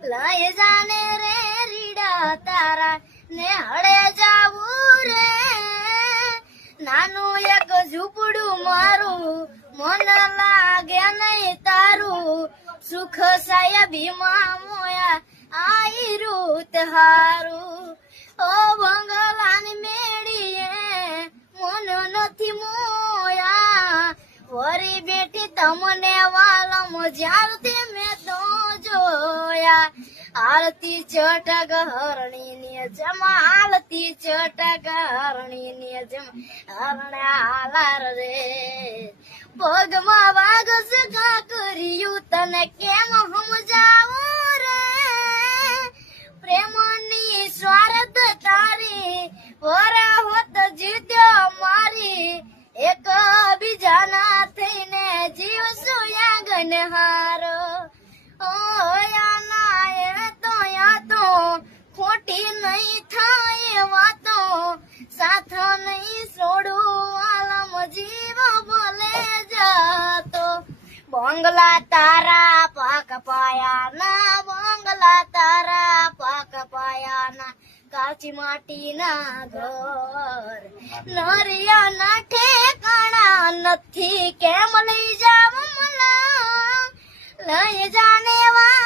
લઈ જાને રે રીડા તારા ને હળે જાવું રે નાનું એક ઝૂંપડું મારું મન લાગે નહીં તારું સુખ સાહેબીમાં મોયા આઈ રૂત હારું ઓ બંગલાની મેળીએ મન નથી મોયા વરી બેઠી તમને વાલમ જ્યારથી મેં તો જોયા આરતી ચટક હરણી ને જમા આરતી ચટક હરણી ને જમા હરણે હાલાર રે પગમાં વાગ સગા કર્યું તને કેમ સમજાવું રે પ્રેમની સ્વાર્થ તારી વરા હોત જીત્યો મારી એક બીજાના થઈને જીવશું યાગન હારો તો ખોટી નહીં થાય વાતો સાથ નહીં છોડું આલમ જીવ બોલે જાતો બંગલા તારા પાક પાયાના બંગલા તારા પાક પાયાના કાચી માટીના ઘર નરિયાના ઠેકાણા નથી કેમ લઈ જાવ મને લઈ જાને વા